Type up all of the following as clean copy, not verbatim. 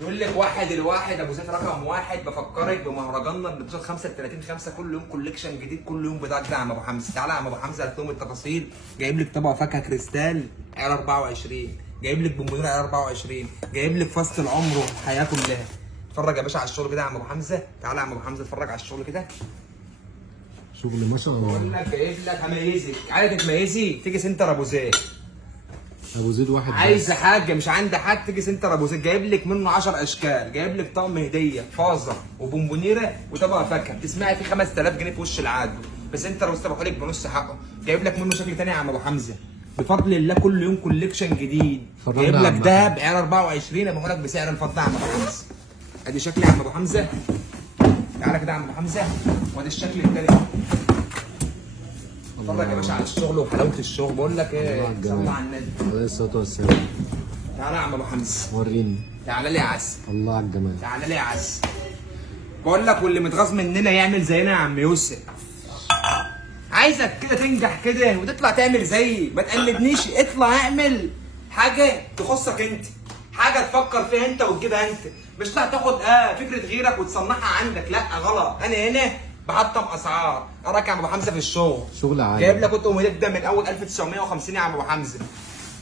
يقول لك واحد الواحد ابو زيد رقم واحد، بفكرك بمهرجاننا اللي بتوصل 35/5 كل يوم كوليكشن جديد، كل يوم بتاعك ده يا عم ابو حمزه. تعالى يا عم ابو حمزه هات لهم التفاصيل. جايب لك طبق فاكهه كريستال عيار 24، جايب لك بونبونيره عيار 24، جايب لك فصل العمر والحياه كلها. اتفرج يا باشا على الشغل كده يا عم ابو حمزه. تعالى يا عم ابو حمزه اتفرج على الشغل كده. شغل ما شاء الله. بقول لك جايب لك هميزك، عايزه تتميزي تيجي سنتر ابو زيد. ابو زيد واحد عايزه حاجه مش عند حد تيجي سنتر ابو زيد. جايب لك منه 10 اشكال، جايب لك طقم هديه فازه وبونبونيره وطبق فاكهه تسمعي فيه 5000 جنيه في وش العدو، بس انت لو استبحوا لك بنص حقه. جايب لك منه شكل تاني يا عم ابو حمزه بفضل الله، كل يوم كوليكشن جديد. جايب لك دهب عيار 24 ابقى لك بسعر الفضه يا عم ابو حمزه. ادي شكل يا عم ابو حمزه. تعالى كده يا عم ابو حمزه وادي الشكل التاني. اتفرج يا باشا على الشغل وحلاوه الشغل. بقول لك ايه، صل على النبي عليه الصلاه والسلام. تعالى يا عم ابو حمزه وريني. تعالى لي يا عسل. الله على الجمال. تعالى لي يا عسل. بقول لك واللي متغاظ مننا يعمل زينا يا عم يوسف. عايزك كده تنجح كده وتطلع تعمل زيي، ما تقلدنيش. اطلع اعمل حاجه تخصك انت، حاجه تفكر فيها انت وتجيبها انت، مش تطلع تاخد فكره غيرك وتصنعها عندك. لا غلط. انا هنا بحطم اسعار. اراك يا عم ابو حمزه في الشغل شغل عالي. جايب لك قطن ده من اول 1950 يا عم ابو حمزه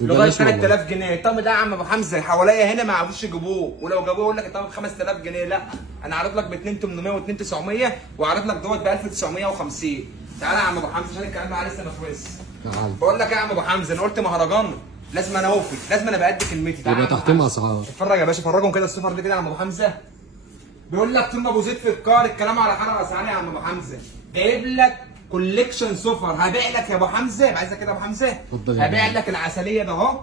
لغايه ببلاش والله. 3000 جنيه. الطقم ده يا عم ابو حمزه حواليا هنا ما عرفوش يجيبوه، ولو جابوه يقول لك الطقم ب 5000 جنيه. لا انا عارض لك ب 2800 و 2900 وعارض لك دوت ب 1950. تعالى يا عم ابو حمزه عشان الكلام ده لسه ما خلصش. تعال. بقول لك يا عم ابو حمزه انا قلت مهرجان لازم انا اوفي، لازم انا بأدي كلمتي. تعالى يبقى يا عم تحطيم حمزة. اسعار. اتفرج يا باشا، فرجهم كده السفر ده كده يا عم ابو حمزه. بيقول لك طول ما ابو زيد في الكار الكلام على حرق اسعار يا عم ابو حمزه. جايب لك كوليكشن سفر. هبيع لك يا ابو حمزه، عايزك كده يا ابو حمزه. اتفضل يا هبيع عم. لك العسليه ده اهو.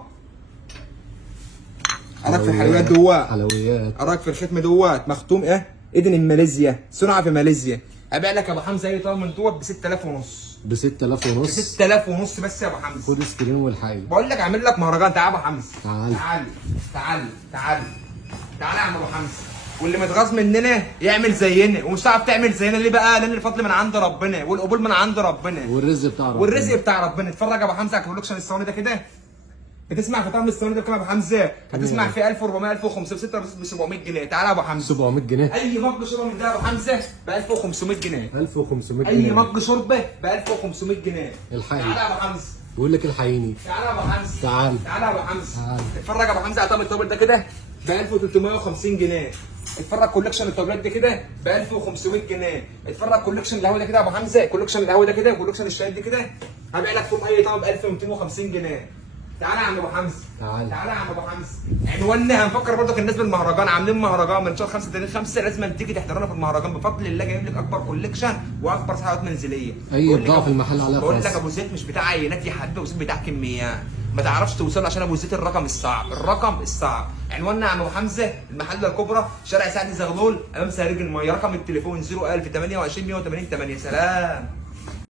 اراك في الحلويات دوات، حلويات. اراك في الختم دوات مختوم ايدن من ماليزيا، صنع في ماليزيا. هبيع لك يا ابو حمزه اي طقم من دوت ب 6000 ونص. ب 6000 ب ونص. 6000 ونص بس يا ابو حمزه. خد سكرين والحي. بقول لك اعمل لك مهرجان. تعالى يا ابو حمزه. تعال. تعالى تعالى تعالى تعالى يا عم ابو حمزه. واللي متغاظ مننا يعمل زينا، ومش هتعرف تعمل زينا ليه بقى؟ لان الفضل من عند ربنا والقبول من عند ربنا والرزق بتاع ربنا. والرزق بتاع ربنا. اتفرج يا ابو حمزه على الكولكشن الصواني ده كده. بتسمع في طقم الصواني ده كام يا ابو حمزه؟ هتسمع في 1400 1500 6 ب 700 جنيه. تعالى يا ابو حمزه. 700 جنيه. اي مج شرب من ده يا ابو حمزه ب 1500 جنيه. 1500 اي جنيه. مج شربه ب 1500 جنيه. الحقيقي. تعالى يا ابو حمزه. بيقول لك الحقيني. تعالى يا ابو حمزه. تعال. تعالى يا ابو حمزه. تعال. اتفرج يا ابو حمزه على طقم التوبل ده كده ب 1350 جنيه. اتفرج كولكشن التوبلات ده كده ب 1500 جنيه. اتفرج كولكشن القهوه ده كده يا ابو حمزه، كولكشن القهوه ده كده وكولكشن الشاي ده كده هبيع لك فيهم اي طقم ب 1250 جنيه. تعالى يا عم ابو حمزه. تعال. تعالى يا عم ابو حمزه. عنواننا هنفكر برضك الناس بالمهرجان. عاملين مهرجان من شهر 5/5 لازم تيجي تحضرنا في المهرجان بفضل الله. جايب لك اكبر كولكشن واكبر ساعات منزليه. اي بقول لك بضاعه في المحل عليها بقول لك خاص. ابو زيد مش بتاع عينات يا حبيبي، ابو زيد بتاع كميات. ما تعرفش توصل عشان ابو زيد الرقم الصعب، الرقم الصعب. عنواننا يا عم ابو حمزه المحله الكبرى شارع سعد زغلول امام سهريج الميه. رقم التليفون 01000 28 180 8. سلام.